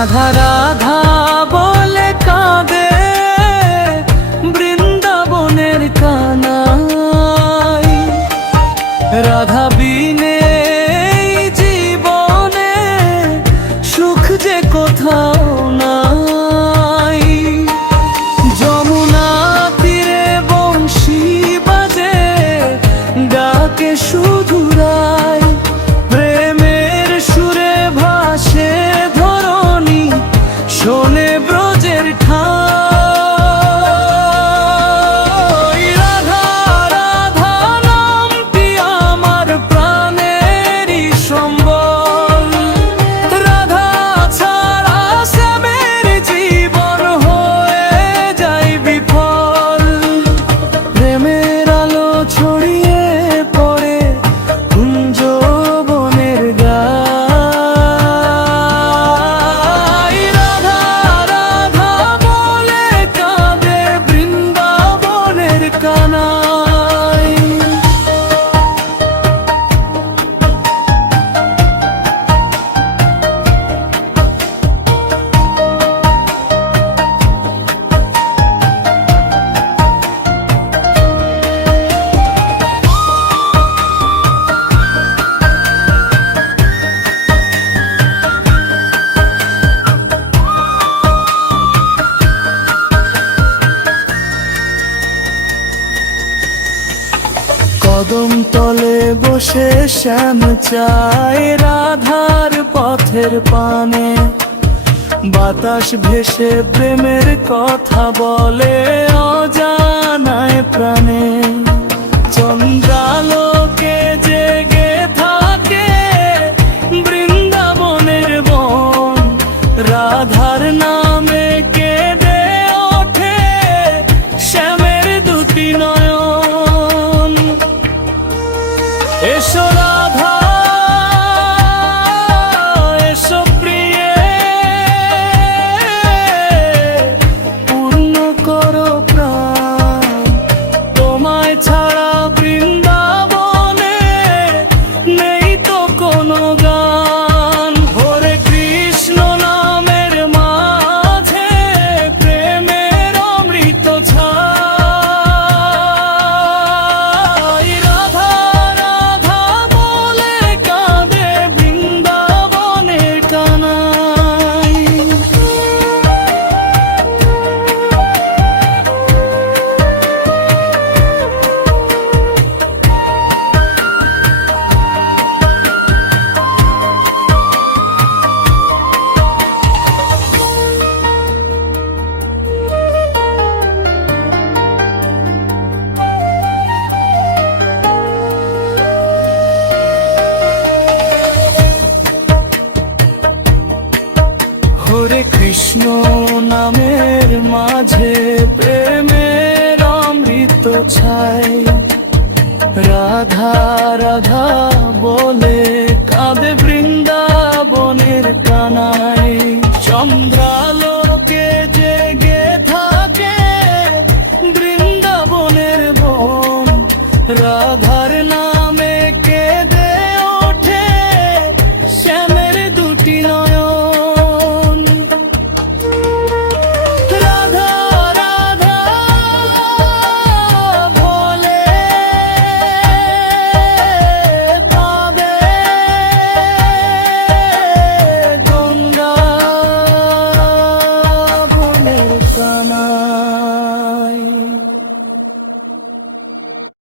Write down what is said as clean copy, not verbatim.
রাধা রাধা বলে কাঁদে বৃন্দাবনের কানাই। রাধা বিনে জীবনে সুখ যে কোথাও নাই। যমুনা তীরে বংশী বাজে ডাকে শুধু রায়। প্রেমের সুরে ভাসে ধরণী শোনে ব্রজের ঠাই। রাধা রাধা নামটি আমার প্রাণেরই সম্বল। রাধা ছাড়া শ্যামের জীবন হয়ে যায় বিফল। প্রেমের আলো ছড়িয়ে পড়ে কুঞ্জ বনের গায়। রাধা রাধা বলে কাঁদে বৃন্দাবনের কানাই। কদম তলে বসে শ্যাম চায় রাধার পথের পানে। বাতাস ভেসে প্রেমের কথা বলে অজানায় প্রাণে। চন্দ্রালোকে জেগে থাকে বৃন্দাবনের বন। রাধার নামে কেঁদে ওঠে শ্যামের দুটি নয়ন। এসো রাধা এসো প্রিয়ে, পূর্ণ করো প্রাণ। তোমায় ছাড়া বৃন্দাবনে নেই তো কোনো গান। হরে কৃষ্ণ নামের মাঝে প্রেমের অমৃত ছাই। রাধা রাধা বলে কাঁদে বৃন্দাবনের কানাই। হরে কৃষ্ণ নামের মাঝে প্রেমের অমৃত ছাই। রাধা রাধা বলে